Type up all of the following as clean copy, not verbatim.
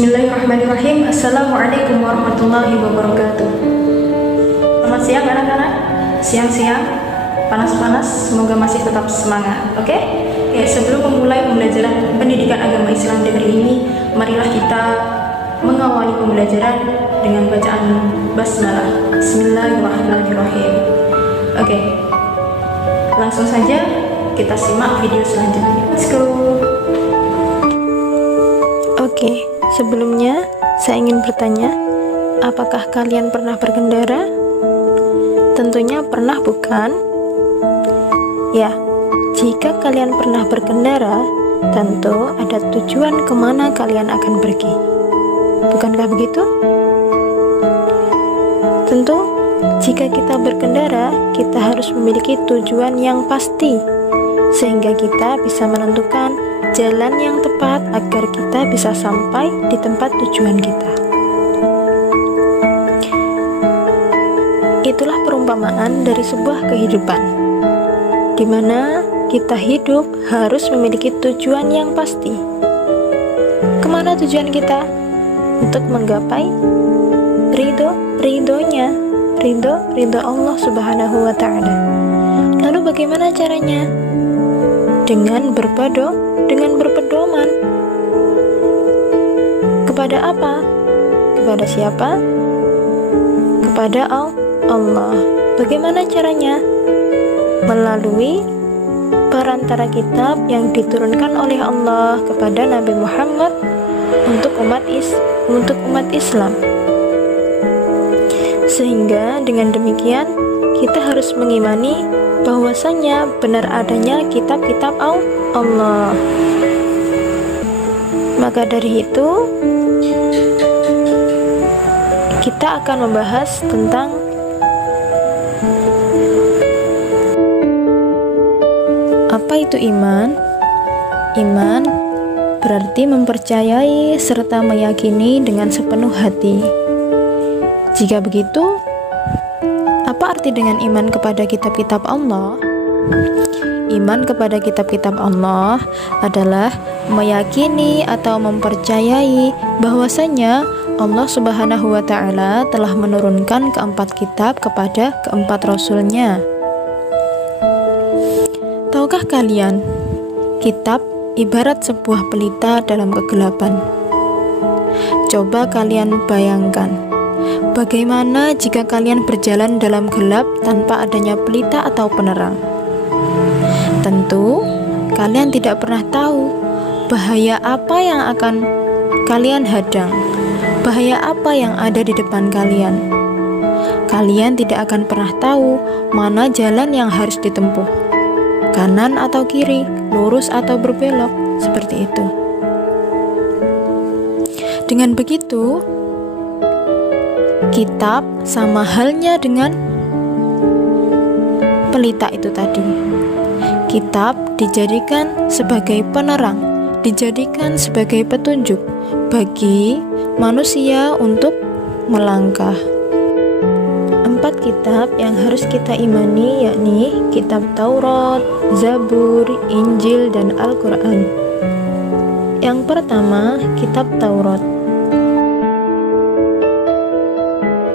Bismillahirrahmanirrahim. Assalamualaikum warahmatullahi wabarakatuh. Selamat siang anak-anak. Siang-siang, panas-panas, semoga masih tetap semangat. Oke? Sebelum memulai pembelajaran pendidikan agama Islam di hari ini, marilah kita mengawali pembelajaran dengan bacaan basmalah. Bismillahirrahmanirrahim. Oke. Langsung saja kita simak video selanjutnya. Let's go. Oke, sebelumnya saya ingin bertanya, apakah kalian pernah berkendara? Tentunya pernah, bukan? Ya, jika kalian pernah berkendara, tentu ada tujuan kemana kalian akan pergi. Bukankah begitu? Tentu, jika kita berkendara, kita harus memiliki tujuan yang pasti, sehingga kita bisa menentukan jalan yang tepat agar kita bisa sampai di tempat tujuan kita. Itulah perumpamaan dari sebuah kehidupan, di mana kita hidup harus memiliki tujuan yang pasti. Kemana tujuan kita? Untuk menggapai ridho Allah Subhanahu wa Ta'ala. Lalu bagaimana caranya? Dengan berpedoman kepada apa? Kepada siapa? Kepada Allah. Bagaimana caranya? Melalui perantara kitab yang diturunkan oleh Allah kepada Nabi Muhammad untuk umat Islam. Sehingga dengan demikian kita harus mengimani bahwasanya benar adanya kitab-kitab Allah. Maka dari itu kita akan membahas tentang apa itu iman. Iman berarti mempercayai serta meyakini dengan sepenuh hati. Jika begitu, apa arti dengan iman kepada kitab-kitab Allah? Iman kepada kitab-kitab Allah adalah meyakini atau mempercayai bahwasanya Allah Subhanahu wa Ta'ala telah menurunkan keempat kitab kepada keempat rasulnya. Tahukah kalian, kitab ibarat sebuah pelita dalam kegelapan. Coba kalian bayangkan, bagaimana jika kalian berjalan dalam gelap tanpa adanya pelita atau penerang? Tentu, kalian tidak pernah tahu bahaya apa yang akan kalian hadang, bahaya apa yang ada di depan kalian. Kalian tidak akan pernah tahu mana jalan yang harus ditempuh, kanan atau kiri, lurus atau berbelok, seperti itu. Dengan begitu, kitab sama halnya dengan pelita itu tadi. Kitab dijadikan sebagai penerang, dijadikan sebagai petunjuk bagi manusia untuk melangkah. 4 kitab yang harus kita imani yakni kitab Taurat, Zabur, Injil, dan Al-Quran. Yang pertama, kitab Taurat.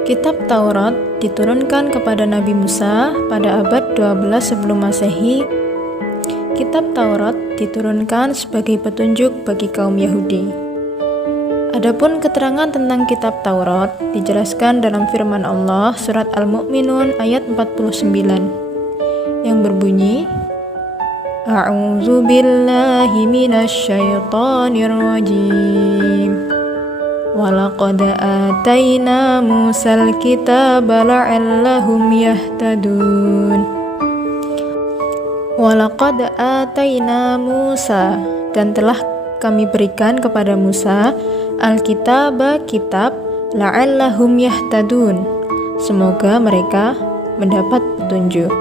Kitab Taurat diturunkan kepada Nabi Musa pada abad 12 sebelum Masehi. Kitab Taurat diturunkan sebagai petunjuk bagi kaum Yahudi. Adapun keterangan tentang kitab Taurat dijelaskan dalam firman Allah surat Al-Mu'minun ayat 49 yang berbunyi, A'udzu billahi minasyaitonir rajim. Walaqad atayna Musal kitaba la'allahum yahtadun. Walaqad atayna Musa, dan telah kami berikan kepada Musa Alkitaba, kitab, la'allahum yahtadun, semoga mereka mendapat petunjuk.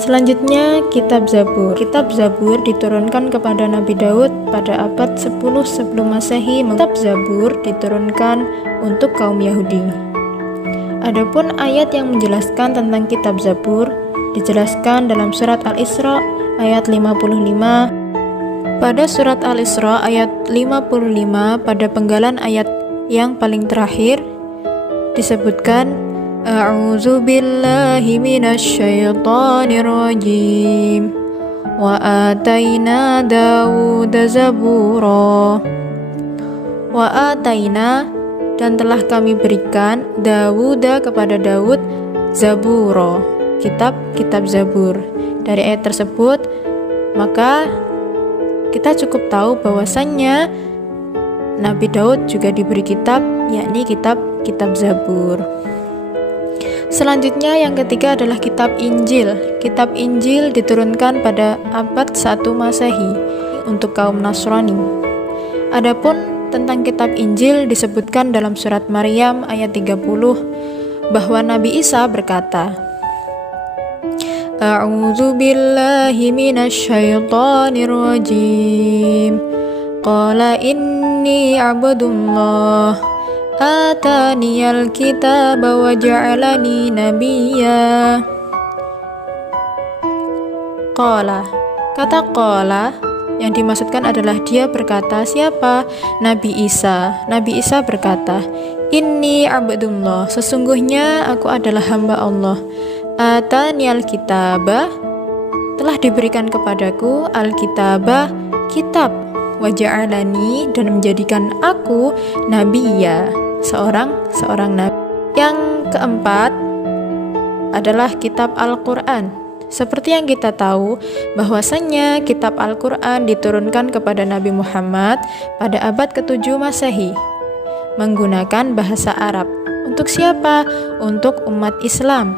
Selanjutnya, kitab Zabur. Kitab Zabur diturunkan kepada Nabi Daud pada abad 10 sebelum Masehi. Kitab Zabur diturunkan untuk kaum Yahudi. Adapun ayat yang menjelaskan tentang kitab Zabur dijelaskan dalam surat Al-Isra ayat 55 Pada surat Al-Isra ayat 55 pada penggalan ayat yang paling terakhir disebutkan A'udzu billahi minasyaitonir rajim wa ataina Dawuda zabura. Wa ataina, dan telah kami berikan Dawuda kepada Daud zaburo, kitab Zabur. Dari ayat tersebut maka kita cukup tahu bahwasannya Nabi Daud juga diberi kitab, yakni kitab Zabur. Selanjutnya yang ketiga adalah kitab Injil. Kitab Injil diturunkan pada abad 1 Masehi untuk kaum Nasrani. Adapun tentang kitab Injil disebutkan dalam surat Maryam ayat 30 bahwa Nabi Isa berkata, A'udzu billahi minasyaitonir rajim. Qala inni 'abdullah ataniyal kitaba wa ja'alani nabiyya. Qala, kata qala yang dimaksudkan adalah dia berkata. Siapa? Nabi Isa. Nabi Isa berkata, Inni abdullah, sesungguhnya aku adalah hamba Allah. Ataniyal kitaba, telah diberikan kepadaku al-kitaba, kitab, wa ja'alani, dan menjadikan aku nabiyya, seorang nabi. Yang keempat adalah kitab Al-Quran. Seperti yang kita tahu bahwasannya kitab Al-Quran diturunkan kepada Nabi Muhammad pada abad ke-7 Masehi menggunakan bahasa Arab. Untuk siapa? Untuk umat Islam.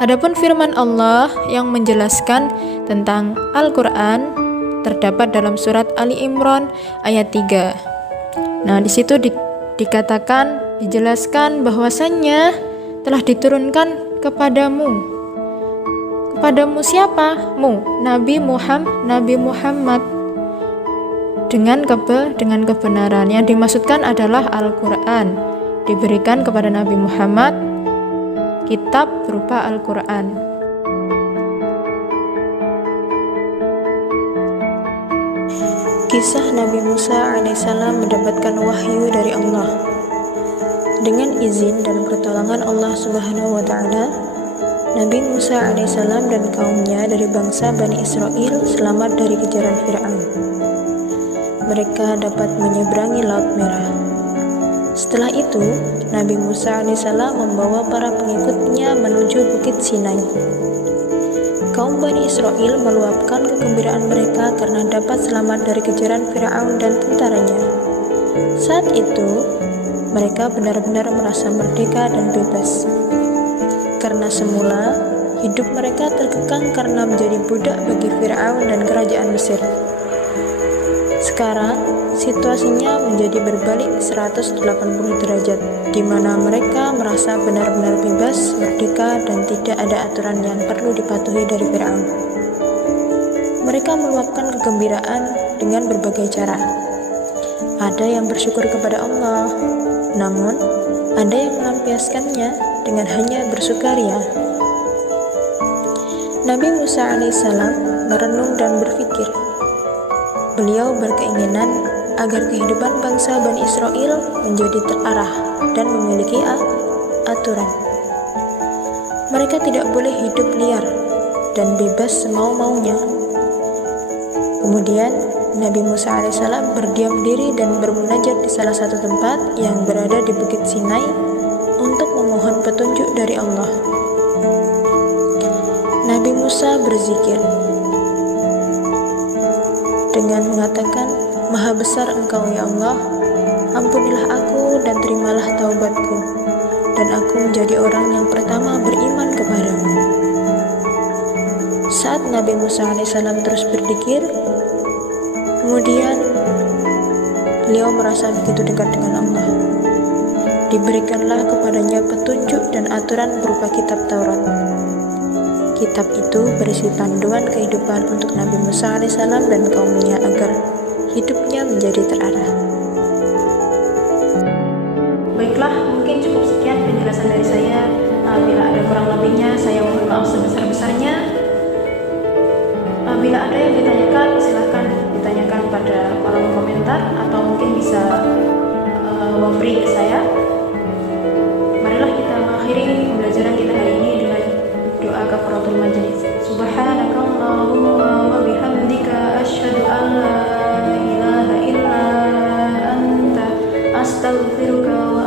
Adapun firman Allah yang menjelaskan tentang Al-Quran terdapat dalam surat Ali Imran ayat 3. Nah, di situ dijelaskan bahwasannya telah diturunkan kepadamu. Kepadamu siapa? Nabi Muhammad dengan kebenaran. Yang dimaksudkan adalah Al-Quran. Diberikan kepada Nabi Muhammad kitab berupa Al-Quran. Kisah Nabi Musa alaihissalam mendapatkan wahyu dari Allah. Dengan izin dan pertolongan Allah Subhanahu wa Ta'ala, Nabi Musa alaihissalam dan kaumnya dari bangsa Bani Israel selamat dari kejaran Fir'aun. Mereka dapat menyeberangi Laut Merah. Setelah itu, Nabi Musa alaihissalam membawa para pengikutnya menuju Bukit Sinai. Kaum Bani Israel meluapkan kegembiraan mereka karena dapat selamat dari kejaran Fir'aun dan tentaranya. Saat itu, mereka benar-benar merasa merdeka dan bebas. Karena semula, hidup mereka terkekang karena menjadi budak bagi Fir'aun dan kerajaan Mesir. Sekarang, situasinya menjadi berbalik 180 derajat, di mana mereka merasa benar-benar bebas, merdeka, dan tidak ada aturan yang perlu dipatuhi dari Fir'aun. Mereka meluapkan kegembiraan dengan berbagai cara. Ada yang bersyukur kepada Allah, namun ada yang melampiaskannya dengan hanya bersukaria. Nabi Musa alaihissalam merenung dan berpikir. Beliau berkeinginan agar kehidupan bangsa Bani Israel menjadi terarah dan memiliki aturan. Mereka tidak boleh hidup liar dan bebas semau-maunya. Kemudian Nabi Musa alaihissalam berdiam diri dan bermunajat di salah satu tempat yang berada di Bukit Sinai untuk memohon petunjuk dari Allah. Nabi Musa berzikir dengan mengatakan, Maha besar Engkau ya Allah, ampunilah aku dan terimalah taubatku, dan aku menjadi orang yang pertama beriman kepadamu. Saat Nabi Musa alaihissalam terus berzikir, kemudian beliau merasa begitu dekat dengan Allah. Diberikanlah kepadanya petunjuk dan aturan berupa kitab Taurat. Kitab itu berisi panduan kehidupan untuk Nabi Musa alaihissalam dan kaumnya agar hidupnya menjadi terarah. Baiklah, mungkin cukup sekian penjelasan dari saya. Bila ada kurang lebihnya, saya mohon maaf sebesar-besarnya. Apabila ada yang ditanyakan, silahkan ditanyakan pada kolom komentar atau mungkin bisa memberi ke saya. Marilah kita mengakhiri pembelajaran kita hari ini dengan doa kafaratul majelis. Subhanakallahumma wa bihamdika asyhadu an la ilaha illa anta astaghfiruka wa